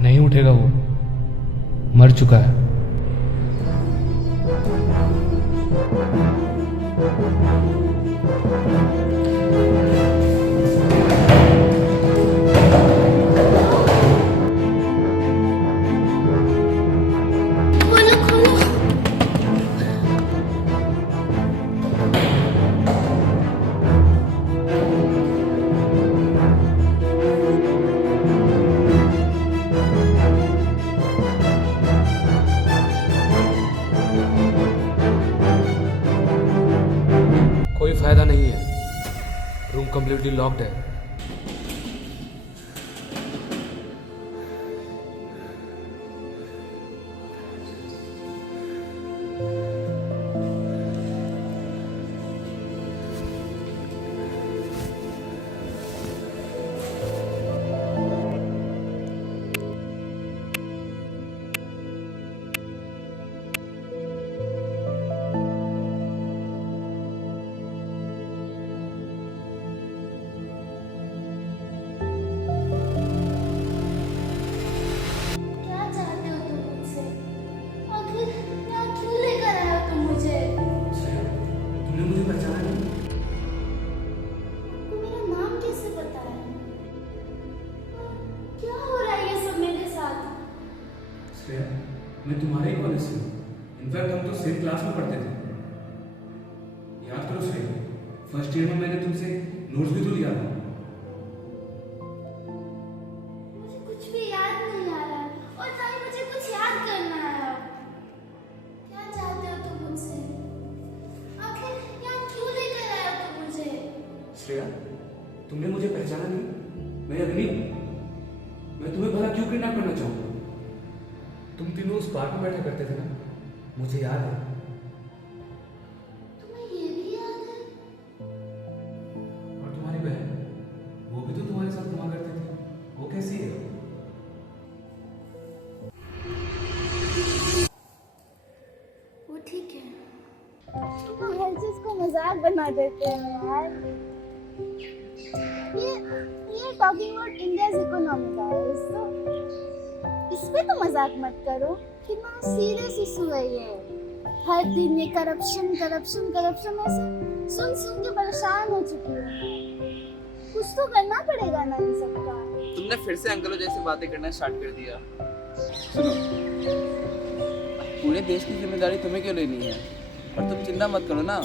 नहीं उठेगा, वो मर चुका है। कोई फायदा नहीं है, रूम कंप्लीटली लॉक्ड है। क्या चाहते हो तुम मुझसे? आखिर यहाँ क्यों लेकर आए हो तुम मुझे? तुमने मुझे पहचाना नहीं? आपको मेरा नाम कैसे पता है? और क्या हो रहा है ये सब मेरे साथ? श्रेया, मैं तुम्हारे ही कॉलेज से हूँ। इनफैक्ट हम तो सेम क्लास में पढ़ते थे। याद करो श्रेया, फर्स्ट ईयर में मैंने तुमसे नोट्स भी तो लिया था। मुझे कुछ भी याद नहीं आ रहा है और ना ही मुझे कुछ याद करना है अब। क्या चाहते हो तुम मुझसे? आखिर यहाँ क्यों लेकर आए हो तुम मुझे? श्रेया, तुमने मुझे पहचाना नहीं? मैं अग्नि हूँ। मैं तुम्हें भला क्यों किडनैप करना चाहूँगा? तुम तीनों उस पार्क में बैठा करते थे ना, मुझे याद है। तुम्हें ये भी याद है? और तुम्हारी बहन, वो भी तो तुम्हारे साथ घुमा करती थी। वो कैसी है? वो ठीक है। तुम हर चीज को मजाक बना देते हैं यार। ये talking about India's economy guys, तो इस पे तो मजाक मत करो। कितना सीरियस इशू है ये। हर दिन ये करप्शन करप्शन करप्शन ऐसे सुन सुन के परेशान हो चुकी हूँ। कुछ तो करना पड़ेगा ना इन सबका। तुमने फिर से अंकलों जैसे बातें करना स्टार्ट कर दिया। सुनो, पूरे देश की जिम्मेदारी तुम्हें क्यों लेनी है? और तुम चिंता मत करो ना,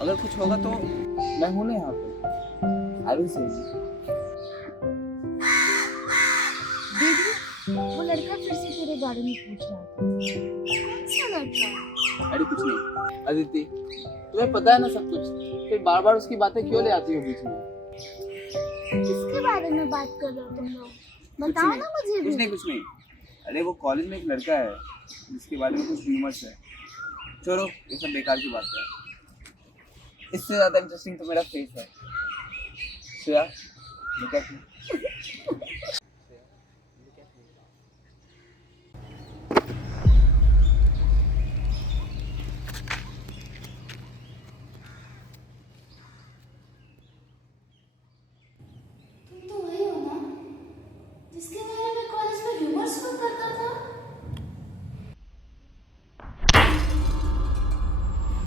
अगर कुछ होगा तो मैं हूं ना यहाँ पे। I will save you. दीदी, वो लड़का फिर से तेरे बारे में पूछ रहा था। कौन सा लड़का? अरे कुछ नहीं अदिति, तुम्हें पता है ना सब कुछ, फिर बार बार उसकी बातें क्यों ले आती हो बीच में? किसके बारे में बात कर रहे हो तुम लोग? बताओ ना मुझे भी। कुछ नहीं। अरे वो कॉलेज में एक लड़का है जिसके बारे में कुछ रूमर्स है। छोड़ो, ये सब बेकार की बात है। इससे ज्यादा इंटरेस्टिंग तो मेरा फेस है। Shreya, look at me. तुम तो वही हो ना जिसके बारे में कॉलेज में रूमर्स हुआ करता था?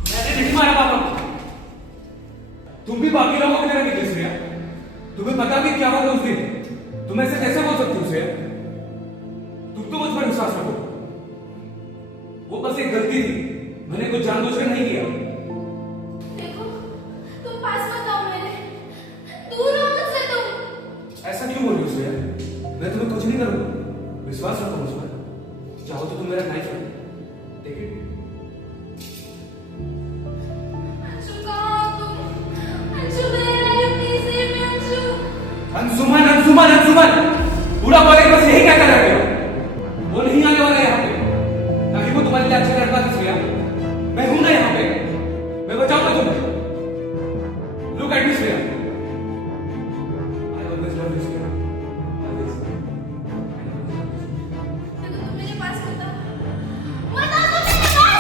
मैंने नहीं मारा पापा को। तुम भी बाकी लोगों की तरह निकले श्रेया। तुम्हें पता भी क्या हुआ उस दिन? तुम ऐसे कैसे बोल सकती हो श्रेया? तुम तो मुझ पर विश्वास रखो। वो बस एक गलती थी, मैंने कुछ जानबूझकर नहीं किया। देखो, तुम पास मत आओ मेरे। दूर हो मुझसे तुम। ऐसा क्यों बोल रही हो श्रेया? मैं तुम्हें कुछ नहीं करूंगा। विश्वास रखो मुझ पर। चाहो तो तुम मेरा नाइफ लो। Take it. अंशु कहाँ हो तुम? अंशु मेरा है, please save me Anshu. Anshuman Anshuman Anshuman, पूरा कॉलेज बस यही कहता रह गया। वो नहीं आने वाला यहाँ पे, ताकि वो तुम्हारे लिए अच्छा लड़का था श्रेया। मैं हूं ना यहाँ पे, मैं बचाऊंगा तुम्हें। Look at me Shreya, I always love you Shreya, always. देखो, तुम मेरे पास मत आओ। मत आओ तुम मेरे पास।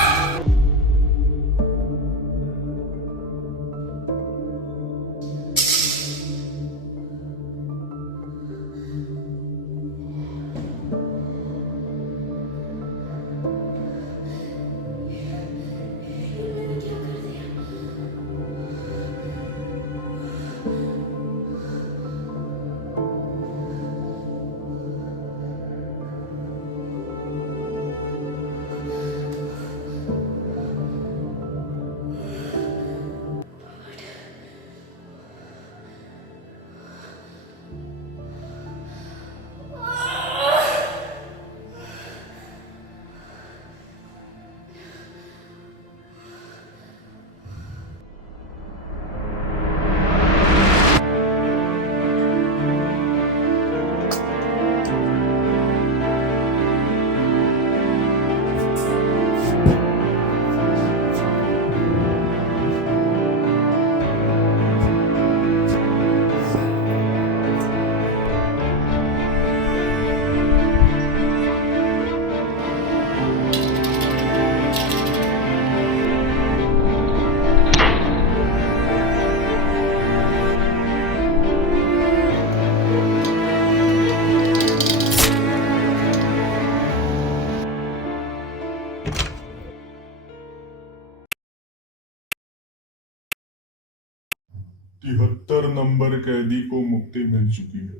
नंबर कैदी को मुक्ति मिल चुकी है।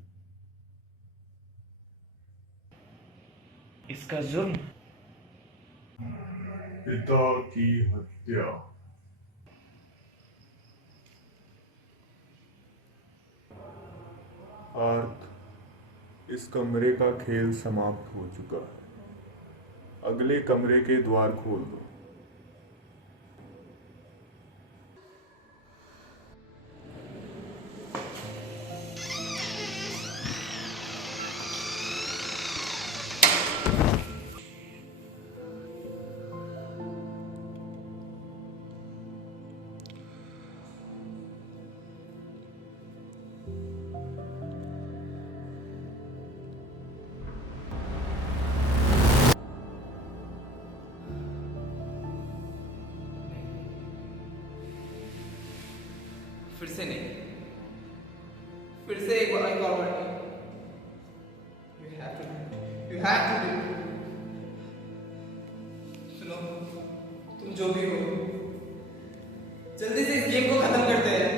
इसका जुर्म पिता की हत्या। आर्थ, इस कमरे का खेल समाप्त हो चुका है। अगले कमरे के द्वार खोल दो। फिर से नहीं, फिर से एक बार यू हैव टू डू। सुनो, तुम जो भी हो, जल्दी से इस गेम को खत्म करते हैं।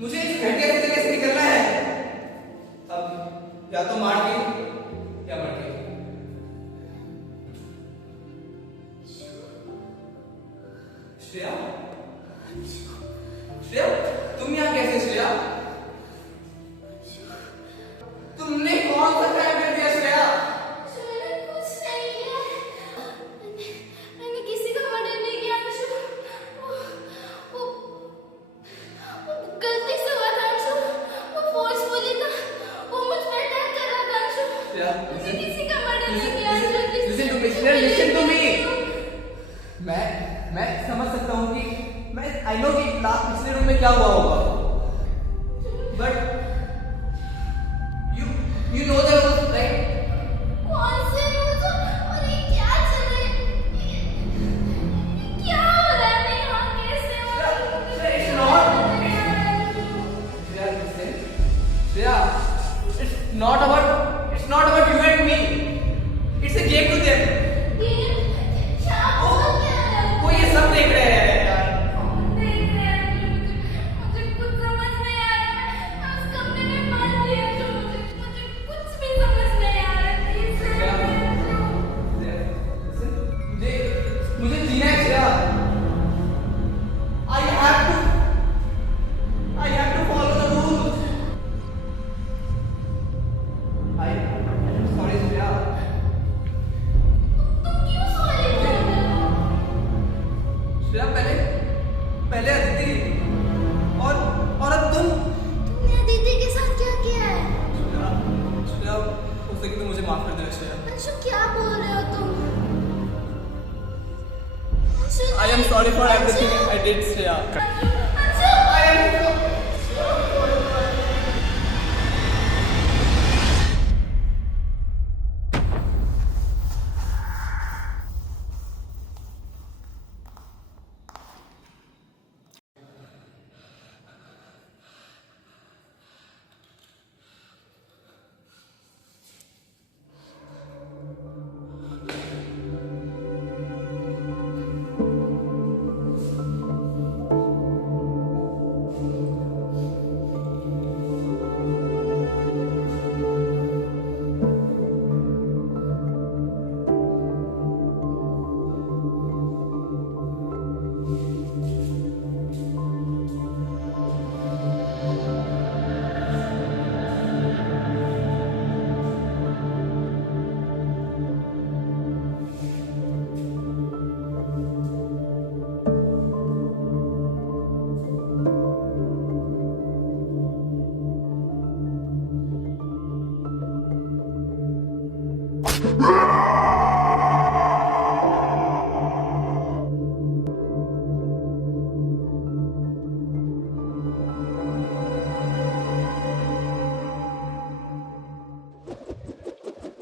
मुझे इस घटिया तरीके से निकलना है। अब या तो मार के या मर के। श्रेया, श्रेया, तुम यहाँ कैसे? श्रेया, तुमने कौन सा क्राइम कर दिया? श्रेया, मैंने कुछ नहीं किया। मैंने किसी का मर्डर नहीं किया अंशु। वो गलती से हुआ था अंशु। वो फोर्सफुली था। वो मुझ पर अटैक कर रहा था अंशु। श्रेया, मैंने किसी का मर्डर नहीं किया Anshu. listen to me, Shreya, listen to me. मैं समझ सकता हूँ कि आई नो कि पिछले रूम में क्या हुआ होगा, but you know that was right. कौन से रूल्स और ये क्या चल रहा है? ये क्या हो रहा है? मैं यहाँ कैसे हूँ? It's not about you and me. It's a game to them. क्या बोल क्या रहा है? वो ये सब देख रहे हैं यार। कौन देख रहे हैं? मुझे कुछ समझ नहीं आ रहा है। मैं उस कमरे में बंद थी अंशु। मुझे कुछ भी समझ नहीं आ रहा है। Please help me Anshu. मुझे जीना है Shreya. I have to follow the rules. I'm sorry Shreya. तुम क्यों सॉरी बोल रहे हो? श्रेया, पहले अदिति और अब तुम। तुमने अदिति के साथ क्या किया है? श्रेया, हो सके तो मुझे माफ कर देना श्रेया। अंशु क्या बोल रहे हो तुम? Anshu I am sorry for everything I did Shreya. Anshu I am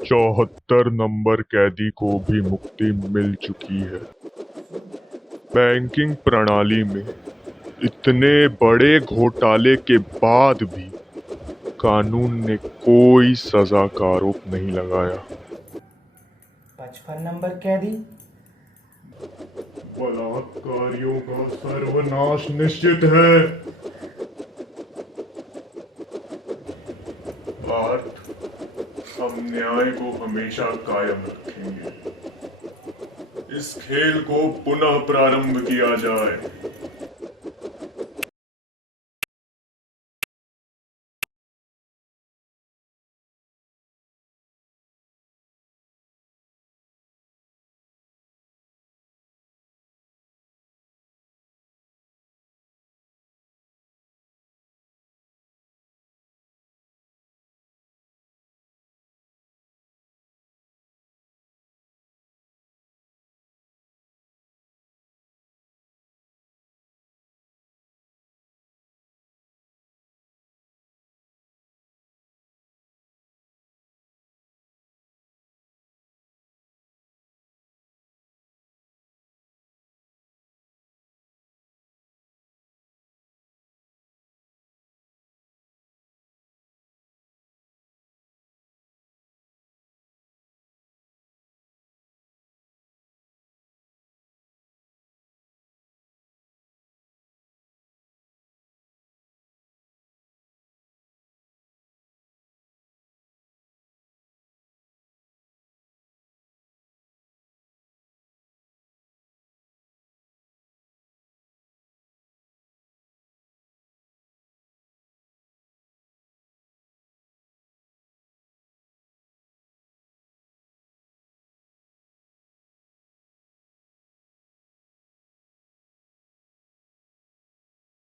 चौहत्तर नंबर कैदी को भी मुक्ति मिल चुकी है। बैंकिंग प्रणाली में इतने बड़े घोटाले के बाद भी कानून ने कोई सजा का आरोप नहीं लगाया। 55 नंबर कैदी। बलात्कारियों का सर्वनाश निश्चित है। बात, हम न्याय को हमेशा कायम रखेंगे। इस खेल को पुनः प्रारंभ किया जाए।